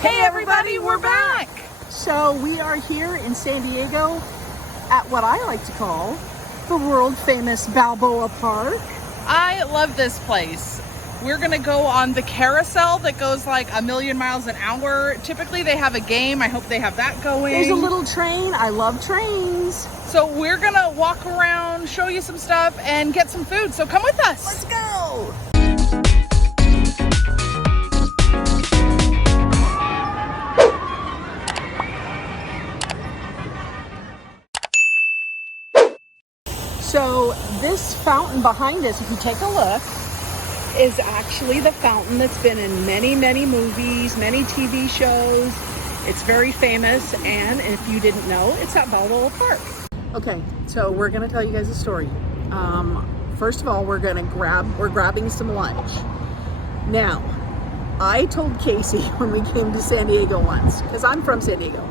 Hey everybody, we're back! So we are here in San Diego at what I like to call the world famous Balboa Park. I love this place. We're gonna go on the carousel that goes like 1,000,000 miles an hour. Typically they have a game. I hope they have that going. There's a little train. I love trains. So we're gonna walk around, show you some stuff, and get some food. So come with us. Let's go! So this fountain behind us, if you take a look, is actually the fountain that's been in many, many movies, many TV shows. It's very famous, and if you didn't know, it's at Balboa Park. Okay, so we're gonna tell you guys a story. First of all, we're grabbing some lunch. Now, I told Casey when we came to San Diego once, because I'm from San Diego,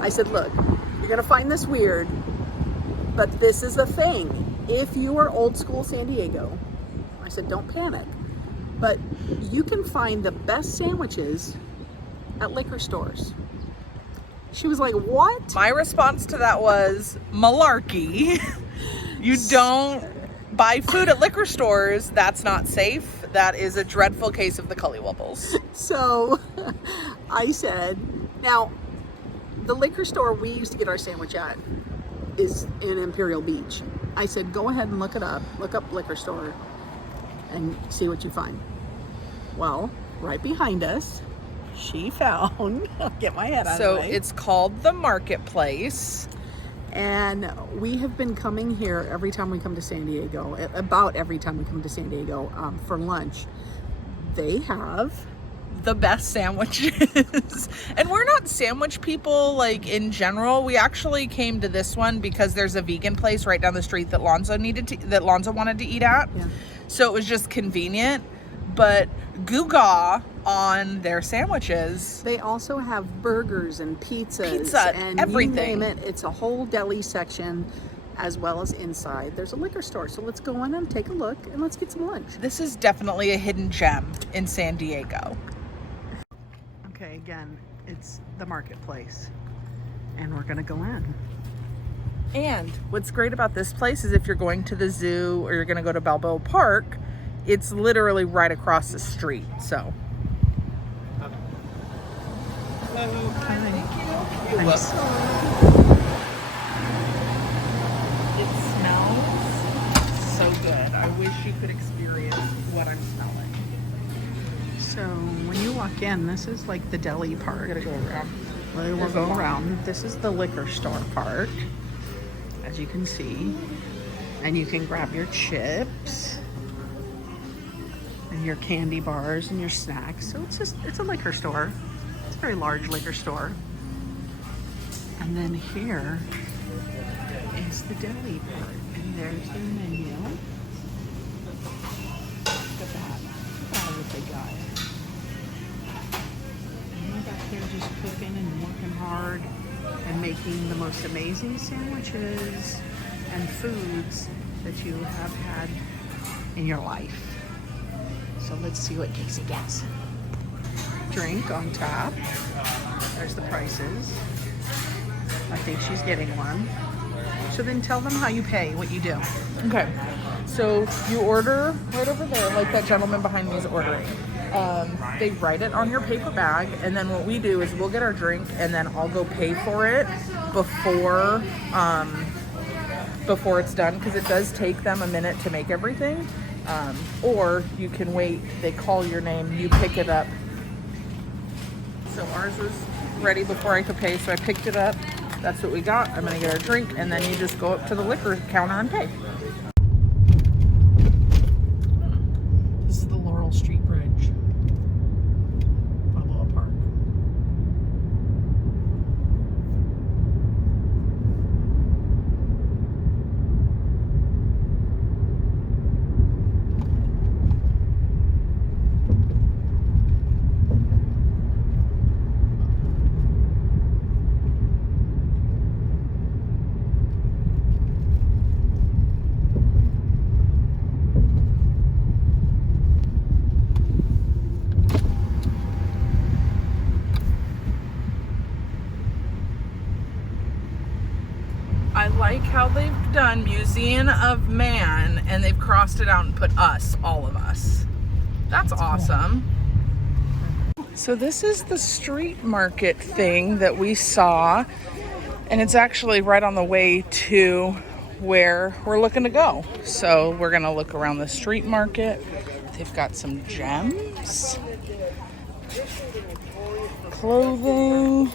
I said, look, you're gonna find this weird, but this is the thing. If you are old school San Diego, I said, don't panic. But you can find the best sandwiches at liquor stores. She was like, what? My response to that was malarkey. You don't buy food at liquor stores. That's not safe. That is a dreadful case of the Cullywubbles. So I said, now the liquor store we used to get our sandwich at is in Imperial Beach. I said, go ahead and look it up. Look up liquor store and see what you find. Well, right behind us, she found, I'll get my head out of the way. So it's called the Marketplace. And we have been coming here every time we come to San Diego, about every time we come to San Diego for lunch. They have the best sandwiches. And we're not sandwich people like in general. We actually came to this one because there's a vegan place right down the street that Lonzo wanted to eat at. Yeah. So it was just convenient. But Goo-gaw on their sandwiches. They also have burgers and pizzas and everything. You name it. It's a whole deli section as well as inside. There's a liquor store. So let's go in and take a look and let's get some lunch. This is definitely a hidden gem in San Diego. Okay, again, it's the Marketplace. And we're gonna go in. And what's great about this place is if you're going to the zoo or you're gonna go to Balboa Park, it's literally right across the street, so. Hello. Hi. Thank you. I'm Look. It smells so good. I wish you could experience what I'm smelling. So when you walk in, this is like the deli part. We're gonna go around. We'll go around. This is the liquor store part, as you can see. And you can grab your chips and your candy bars and your snacks. So it's a liquor store. It's a very large liquor store. And then here is the deli part. And there's the menu. Look at that. Look at all what they got. And they're back there just cooking and working hard and making the most amazing sandwiches and foods that you have had in your life. So let's see what Casey gets. Drink on tap. There's the prices. I think she's getting one. So then tell them how you pay, what you do. Okay, so you order right over there, like that gentleman behind me is ordering. They write it on your paper bag, and then what we do is we'll get our drink, and then I'll go pay for it before it's done, because it does take them a minute to make everything. Or you can wait, they call your name, you pick it up. So ours was ready before I could pay, so I picked it up. That's what we got. I'm gonna get our drink, and then you just go up to the liquor counter and pay. This is the Laurel Street Bridge, Balboa Park. how they've done Museum of Man, and they've crossed it out and put us, all of us. That's awesome. So this is the street market thing that we saw, and it's actually right on the way to where we're looking to go. So we're gonna look around the street market. They've got some gems, clothing,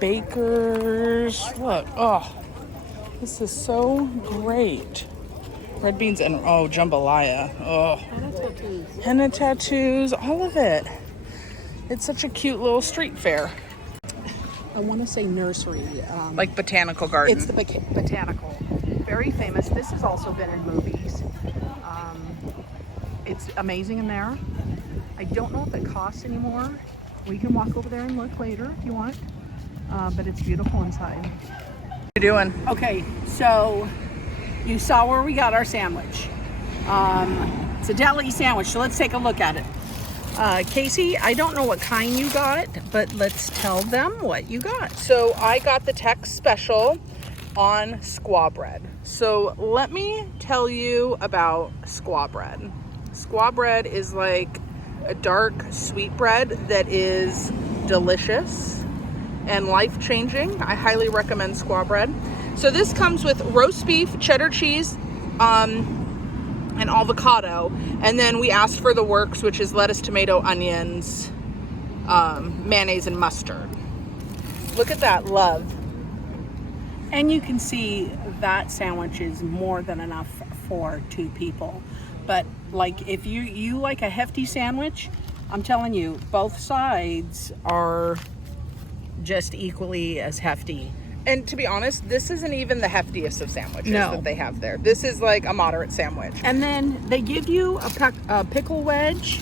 bakers. Look, oh, this is so great. Red beans and oh, jambalaya. Oh, henna tattoos, all of it. It's such a cute little street fair. I want to say nursery. Like Botanical Garden. It's the Botanical. Very famous. This has also been in movies. It's amazing in there. I don't know if it costs anymore. We can walk over there and look later if you want. But it's beautiful inside. What are you doing? Okay, so you saw where we got our sandwich. It's a deli sandwich, so let's take a look at it. Casey, I don't know what kind you got, but let's tell them what you got. So I got the Tex special on squaw bread. So let me tell you about squaw bread. Squaw bread is like a dark sweet bread that is delicious and life-changing. I highly recommend squaw bread. So this comes with roast beef, cheddar cheese, and avocado, and then we asked for the works, which is lettuce, tomato, onions, mayonnaise, and mustard. Look at that love. And you can see that sandwich is more than enough for 2 people. But like if you like a hefty sandwich, I'm telling you, both sides are just equally as hefty. And to be honest, this isn't even the heftiest of sandwiches No. that they have there. This is like a moderate sandwich. And then they give you a pickle wedge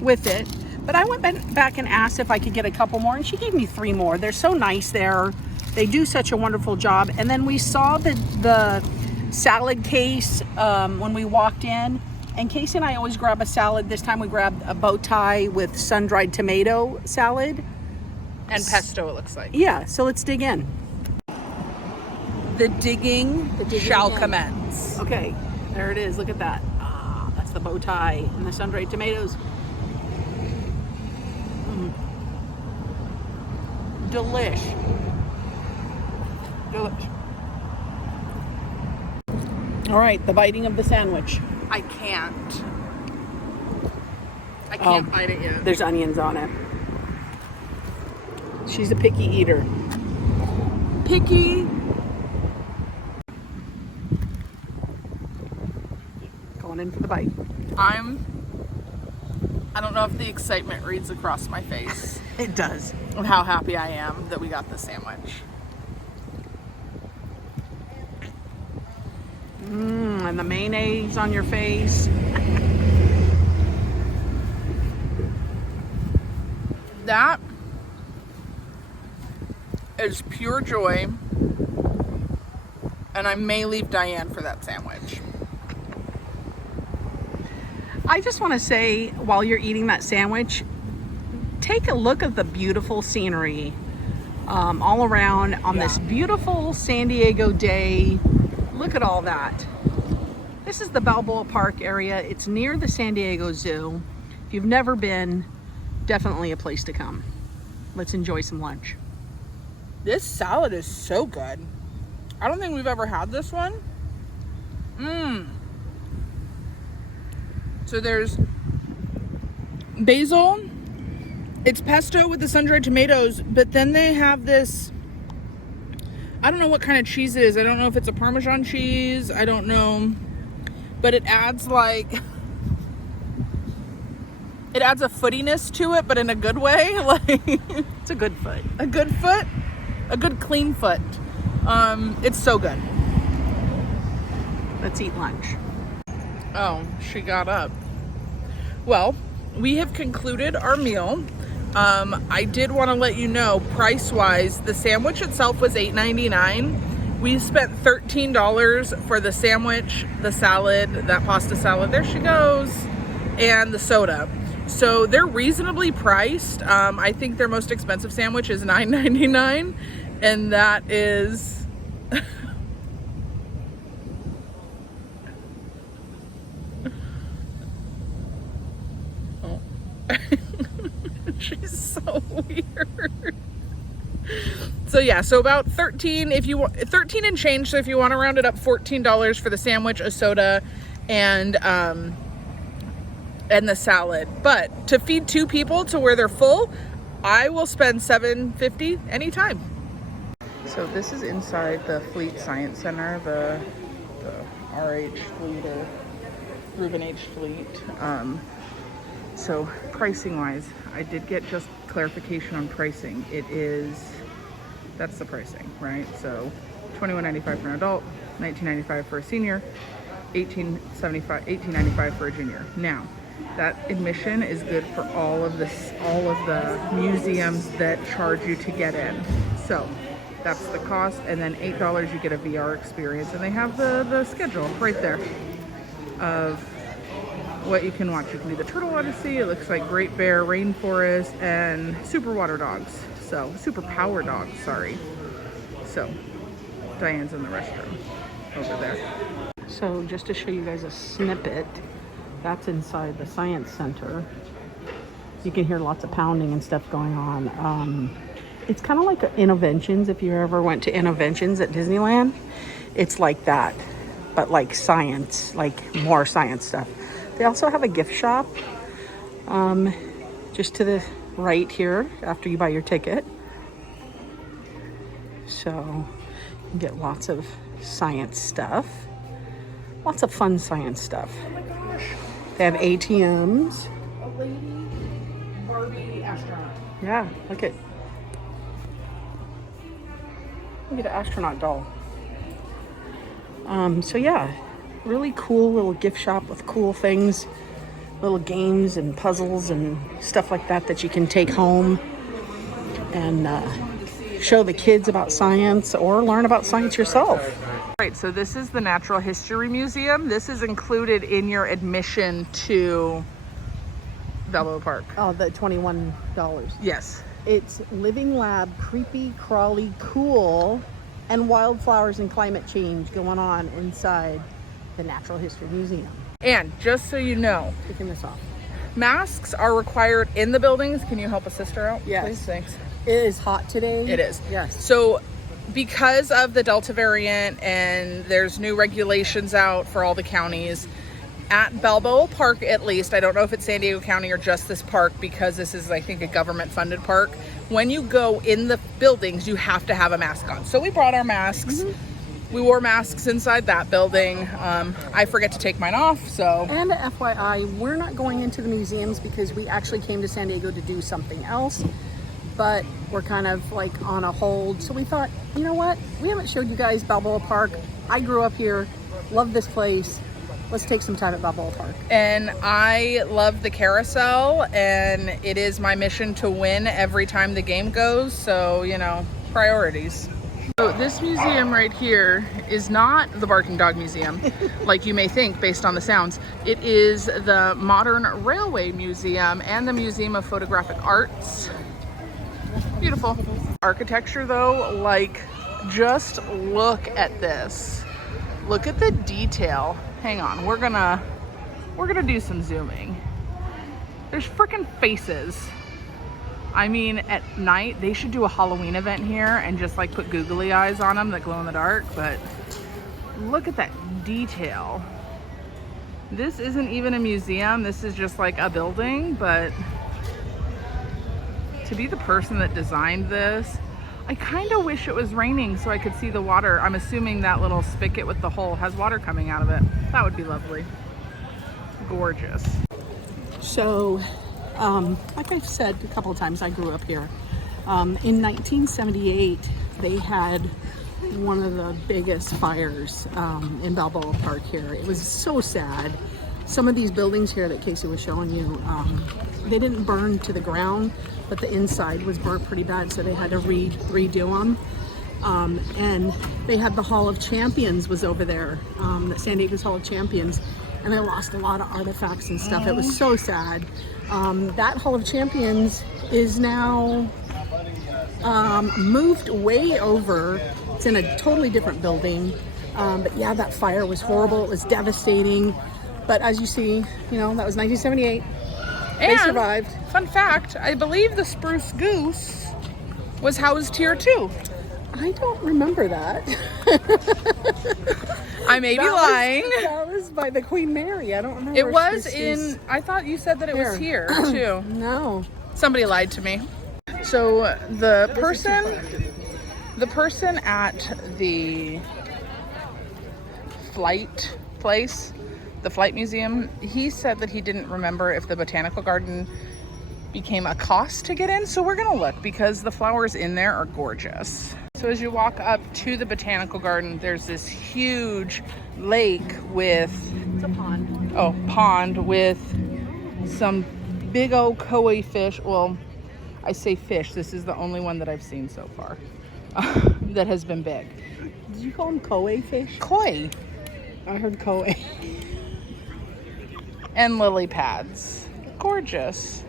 with it. But I went back and asked if I could get a couple more, and she gave me 3 more. They're so nice there. They do such a wonderful job. And then we saw the salad case when we walked in. And Casey and I always grab a salad. This time we grabbed a bow tie with sun-dried tomato salad. And pesto, it looks like. Yeah, so let's dig in. The digging shall commence. Okay, there it is. Look at that. Ah, that's the bow tie and the sun-dried tomatoes. Delish. All right, the biting of the sandwich. I can't bite it yet. There's onions on it. She's a picky eater. Picky. Going in for the bite. I don't know if the excitement reads across my face It does. of how happy I am that we got this sandwich. And the mayonnaise on your face. That is pure joy, and I may leave Diane for that sandwich. I just want to say, while you're eating that sandwich, take a look at the beautiful scenery all around on this beautiful San Diego day. Look at all that. This is the Balboa Park area. It's near the San Diego Zoo. If you've never been, definitely a place to come. Let's enjoy some lunch. This salad is so good. I don't think we've ever had this one. So there's basil, it's pesto with the sun-dried tomatoes, but then they have this, I don't know what kind of cheese it is. I don't know if it's a Parmesan cheese. I don't know, but it adds like, it adds a footiness to it, but in a good way. Like It's a good foot. a good foot, a good clean foot. It's so good. Let's eat lunch. Oh, she got up. Well, we have concluded our meal. I did want to let you know, price-wise, the sandwich itself was $8.99. We spent $13 for the sandwich, the salad, that pasta salad, there she goes, and the soda. So they're reasonably priced. I think their most expensive sandwich is $9.99. And that is oh. She's so weird. So yeah, so about 13 if you want, 13 and change. So if you want to round it up, $14 for the sandwich, a soda, and the salad. But to feed 2 people to where they're full, I will spend $7.50 anytime. So this is inside the Fleet Science Center, the RH Fleet or Reuben H. Fleet. So pricing wise, I did get just clarification on pricing. It is, that's the pricing, right? So $21.95 for an adult, $19.95 for a senior, $18.95 for a junior. Now, that admission is good for all of the museums that charge you to get in. So that's the cost, and then $8 you get a VR experience, and they have the schedule right there of what you can watch. You can do the Turtle Odyssey, it looks like Great Bear, Rainforest, and Super Water Dogs. So, Super Power Dogs, sorry. So, Diane's in the restroom over there. So just to show you guys a snippet, that's inside the Science Center. You can hear lots of pounding and stuff going on. It's kind of like Innoventions. If you ever went to Innoventions at Disneyland, it's like that, but like science, like more science stuff. They also have a gift shop just to the right here after you buy your ticket. So you can get lots of science stuff, lots of fun science stuff. Oh my gosh. They have ATMs. A lady Barbie astronaut. Yeah, look at an astronaut doll. So yeah, really cool little gift shop with cool things, little games and puzzles and stuff like that that you can take home and show the kids about science or learn about science yourself. Right, so this is the Natural History Museum. This is included in your admission to Balboa Park. Oh, the $21. Yes. It's Living Lab, creepy, crawly, cool, and wildflowers and climate change going on inside the Natural History Museum. And just so you know, Taking this off. masks are required in the buildings. Can you help a sister out? Yes. Please, thanks. It is hot today. It is. Yes. So because of the Delta variant and there's new regulations out for all the counties, at Balboa Park at least, I don't know if it's San Diego County or just this park because this is, I think, a government-funded park. When you go in the buildings, you have to have a mask on. So we brought our masks. Mm-hmm. We wore masks inside that building. I forget to take mine off, so. And FYI, we're not going into the museums because we actually came to San Diego to do something else, but we're kind of like on a hold. So we thought, you know what? We haven't showed you guys Balboa Park. I grew up here, love this place. Let's take some time at Balboa Park. And I love the carousel, and it is my mission to win every time the game goes. So, you know, priorities. So this museum right here is not the Barking Dog Museum, like you may think based on the sounds. It is the Modern Railway Museum and the Museum of Photographic Arts. Beautiful. Architecture though, like, just look at this. Look at the detail. Hang on, we're gonna do some zooming. There's freaking faces. I mean, at night, they should do a Halloween event here and just like put googly eyes on them that glow in the dark, but look at that detail. This isn't even a museum, this is just like a building, but to be the person that designed this, I kind of wish it was raining so I could see the water. I'm assuming that little spigot with the hole has water coming out of it. That would be lovely. Gorgeous. So, like I've said a couple of times, I grew up here. In 1978, they had one of the biggest fires in Balboa Park here. It was so sad. Some of these buildings here that Casey was showing you, they didn't burn to the ground, but the inside was burnt pretty bad, so they had to redo them. And they had the Hall of Champions was over there, the San Diego's Hall of Champions, and they lost a lot of artifacts and stuff. It was so sad. That Hall of Champions is now Moved way over. It's in a totally different building. But yeah, that fire was horrible. It was devastating. But as you see, you know, that was 1978. They survived. Fun fact, I believe the spruce goose was housed here too. I don't remember that. I may be lying. That was by the Queen Mary. I don't remember. It was in, I thought you said that it was here too. No. Somebody lied to me. So the person at the flight place, the flight museum, he said that he didn't remember if the Botanical Garden became a cost to get in. So we're gonna look because the flowers in there are gorgeous. So as you walk up to the Botanical Garden, there's this huge lake with, It's a pond. oh, pond with some big old koi fish. Well, I say fish, this is the only one that I've seen so far that has been big. Did you call them koi fish? Koi. I heard koi. And lily pads. Gorgeous.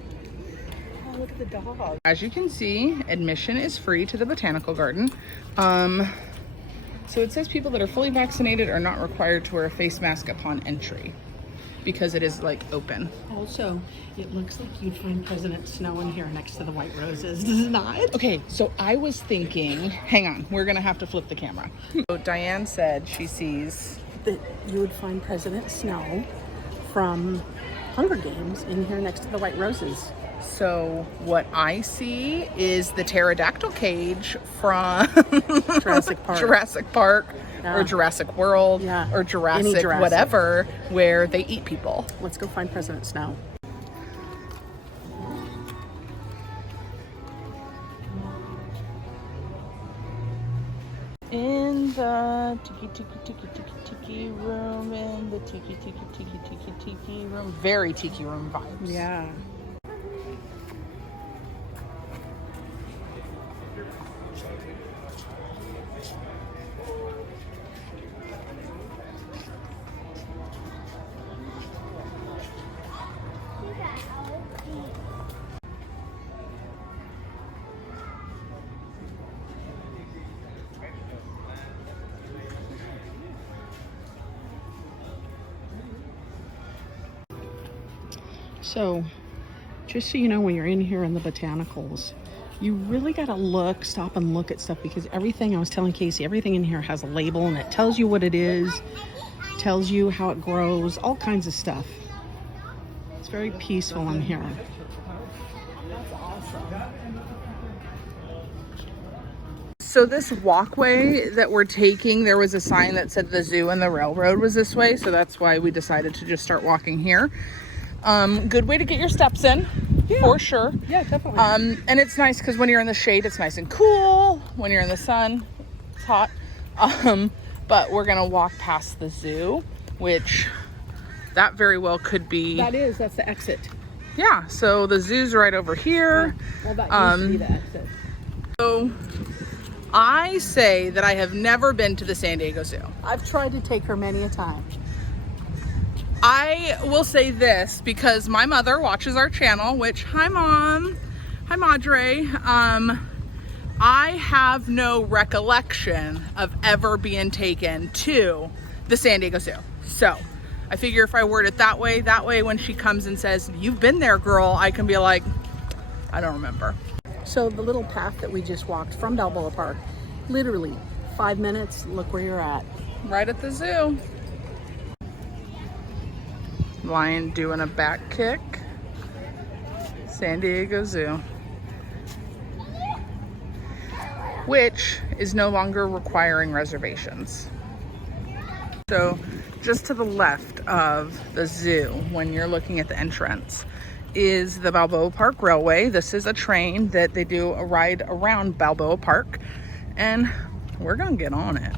Oh, look at the dog. As you can see, admission is free to the Botanical Garden. So it says people that are fully vaccinated are not required to wear a face mask upon entry because it is like open. Also, it looks like you'd find President Snow in here next to the white roses, does it not? Okay, so I was thinking, hang on, we're gonna have to flip the camera. So Diane said she sees That you would find President Snow from Hunger Games in here next to the white roses. So what I see is the pterodactyl cage from Jurassic Park. Jurassic Park Yeah. or Jurassic World Yeah. or Any Jurassic Jurassic. whatever, where they eat people. Let's go find President Snow. In the tiki room, in the tiki room. Very tiki room vibes. Yeah. So, just so you know, when you're in here in the botanicals, you really got to stop and look at stuff because everything, I was telling Casey, everything in here has a label and it tells you what it is, tells you how it grows, all kinds of stuff. It's very peaceful in here. So this walkway that we're taking, there was a sign that said the zoo and the railroad was this way, so that's why we decided to just start walking here. Good way to get your steps in, for sure. Yeah, definitely. And it's nice because when you're in the shade, it's nice and cool. When you're in the sun, it's hot. But we're gonna walk past the zoo, which that very well could be. That's the exit. Yeah, so the zoo's right over here. Well, that used to be the exit. So I say that I have never been to the San Diego Zoo. I've tried to take her many a time. I will say this because my mother watches our channel, which, hi Mom, hi Madre. I have no recollection of ever being taken to the San Diego Zoo. So I figure if I word it that way when she comes and says, you've been there, girl, I can be like, I don't remember. So the little path that we just walked from Balboa Park, literally 5 minutes, look where you're at. Right at the zoo. Lion doing a back kick. San Diego Zoo. Which is no longer requiring reservations. So just to the left of the zoo, when you're looking at the entrance, is the Balboa Park Railway. This is a train that they do a ride around Balboa Park, and we're gonna get on it.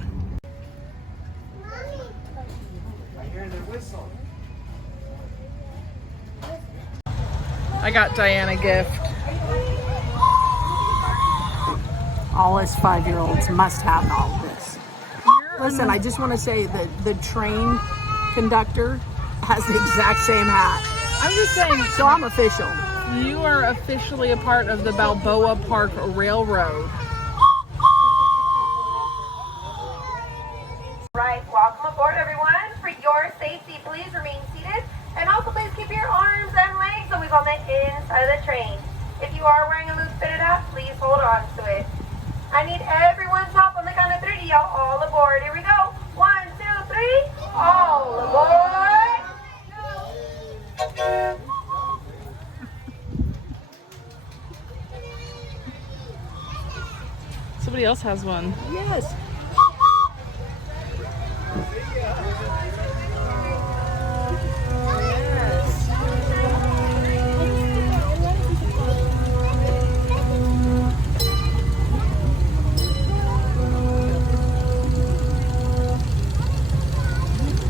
I got Diane a gift. All us 5-year-olds must have all of this. Listen, I just want to say that the train conductor has the exact same hat. I'm just saying, So I'm official. You are officially a part of the Balboa Park Railroad. Right, welcome aboard everyone. For your safety, please remain seated. And also please keep your arms and legs always on the inside of the train. If you are wearing a loose fitted hat, please hold on to it. I need everyone's help on the count of 3 to yell all aboard. Here we go. 1, 2, 3, all aboard! Somebody else has one. Yes.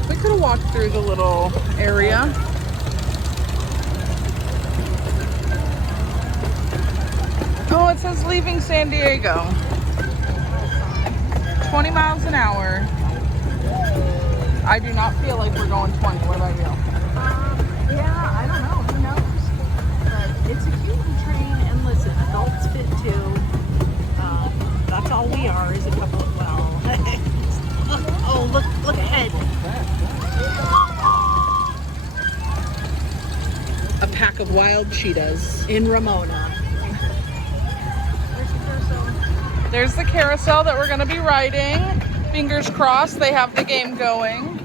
We could have walked through the little area. Oh, it says leaving San Diego. 20 miles an hour. I do not feel like we're going 20. What about you? Yeah, I don't know. Who knows? But it's a cute little train, and listen, adults fit too. That's all we are is a couple of, well, oh, look ahead. A pack of wild cheetahs. In Ramona. There's the carousel that we're going to be riding. Fingers crossed they have the game going.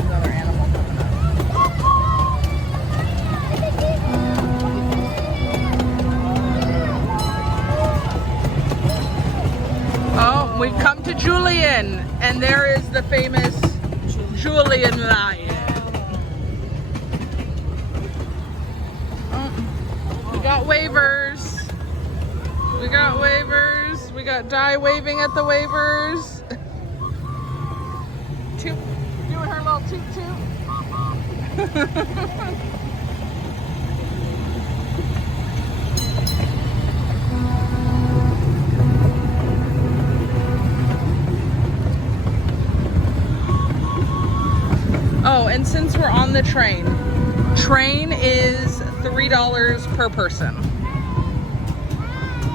Another animal coming up. Oh, we've come to Julian, and there is the famous Julian lion. We got waivers. We got waivers. We got Di waving at the waivers. Toot, doing her little toot toot. Oh, and since we're on the train is $3 per person.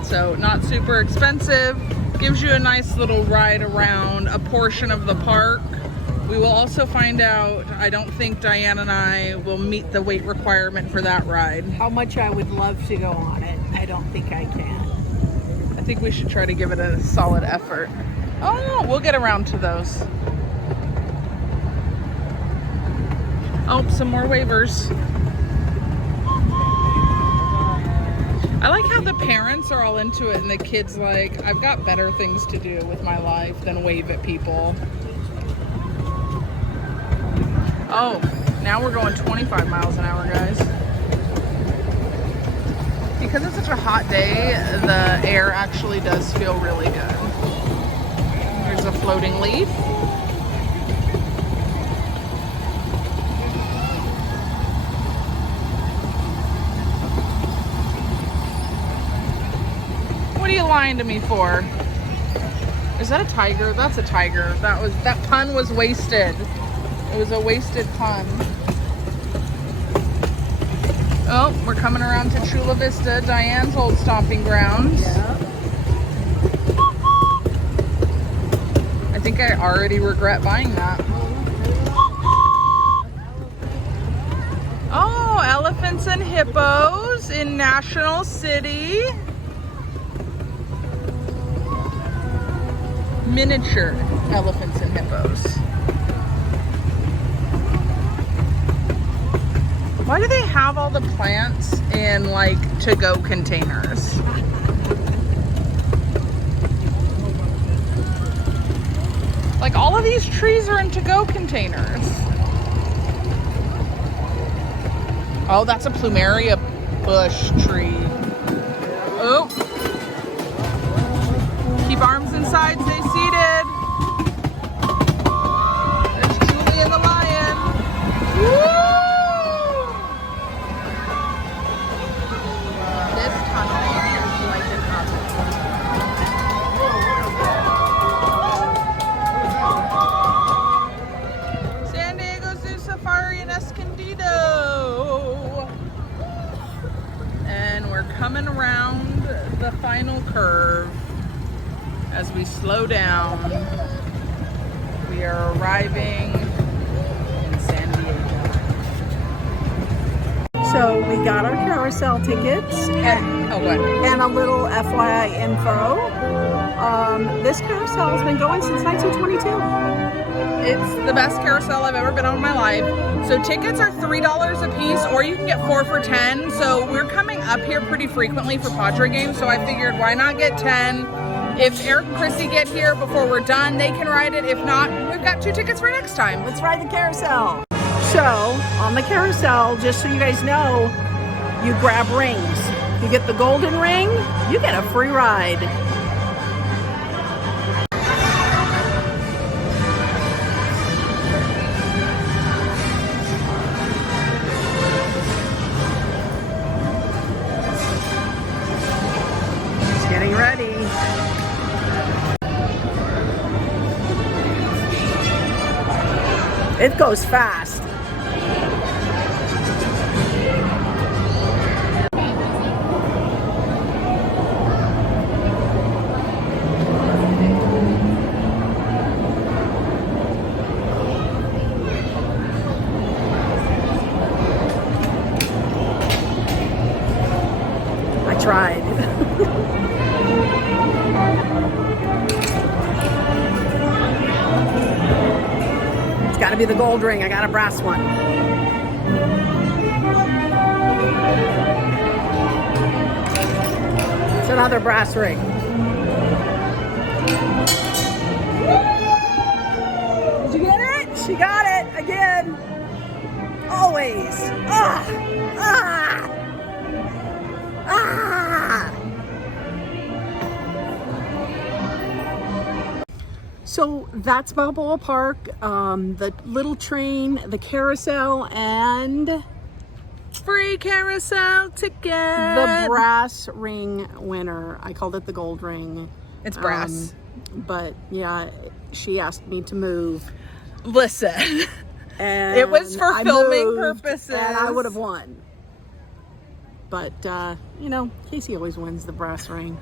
So not super expensive. Gives you a nice little ride around a portion of the park. We will also find out, I don't think Diane and I will meet the weight requirement for that ride. How much I would love to go on it. I don't think I can. I think we should try to give it a solid effort. Oh no, we'll get around to those. Oh, some more waivers. I like how the parents are all into it and the kids like, I've got better things to do with my life than wave at people. Oh, now we're going 25 miles an hour, guys. Because it's such a hot day, the air actually does feel really good. There's a floating leaf. What are you lying to me for? Is that a tiger? That's a tiger. That pun was wasted. It was a wasted pun. Oh, we're coming around to Chula Vista, Diane's old stomping grounds. Yeah. I think I already regret buying that. Oh, elephants and hippos in National City. Miniature elephants and hippos. Why do they have all the plants in like to-go containers? Like all of these trees are in to-go containers. Oh, that's a plumeria bush tree. Oh. Keep arms inside, stay seated. There's Julie and the lion. Woo! This tunnel is like an oven. coming around the final curve. As we slow down, we are arriving in San Diego. So we got our carousel tickets and a little FYI info. This carousel has been going since 1922. It's the best carousel I've ever been on in my life. So tickets are $3 a piece, or you can get 4 for $10. So we're coming up here pretty frequently for Padre games, so I figured why not get 10? If Eric and Chrissy get here before we're done, they can ride it. If not, we've got 2 tickets for next time. Let's ride the carousel. So on the carousel, just so you guys know, you grab rings. You get the golden ring, you get a free ride. Getting ready. It goes fast. I tried. Got to be the gold ring. I got a brass one. It's another brass ring. Did you get it? She got it again. Always. Ah! Ah! Ah! So that's Balboa Park, the little train, the carousel, and Free carousel ticket. the brass ring winner. I called it the gold ring. It's brass. But yeah, she asked me to move. Listen, And it was for I filming moved, purposes. And I would have won. But, you know, Casey always wins the brass ring.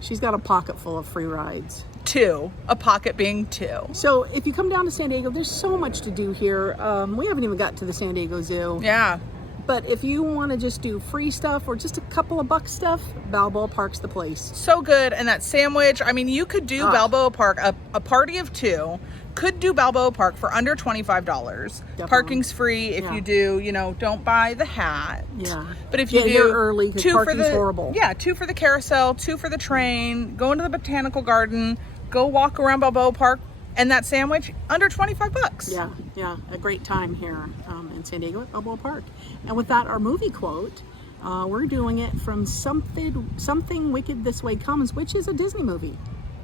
She's got a pocket full of free rides. 2, a pocket being 2. So if you come down to San Diego, there's so much to do here. We haven't even got to the San Diego Zoo. Yeah. But if you want to just do free stuff or just a couple of bucks stuff, Balboa Park's the place. So good. And that sandwich, I mean, you could do Balboa Park, a party of 2 could do Balboa Park for under $25. Definitely. Parking's free if you do, you know, don't buy the hat. Yeah. But if you Get do here early because 2 for parking's the horrible. Yeah, 2 for the carousel, 2 for the train, go into the Botanical Garden, go walk around Balboa Park, and that sandwich under $25. Yeah, a great time here in San Diego at Balboa Park. And with that, our movie quote, we're doing it from Something Wicked This Way Comes, which is a Disney movie.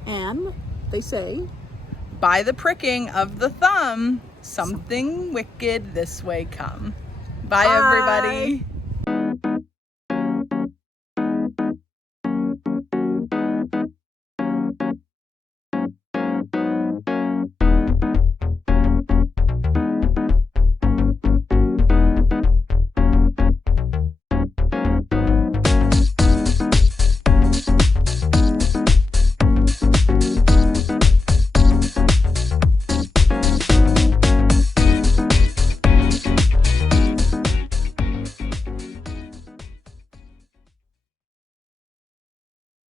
And they say, by the pricking of the thumb, something wicked this way come. Bye. Everybody.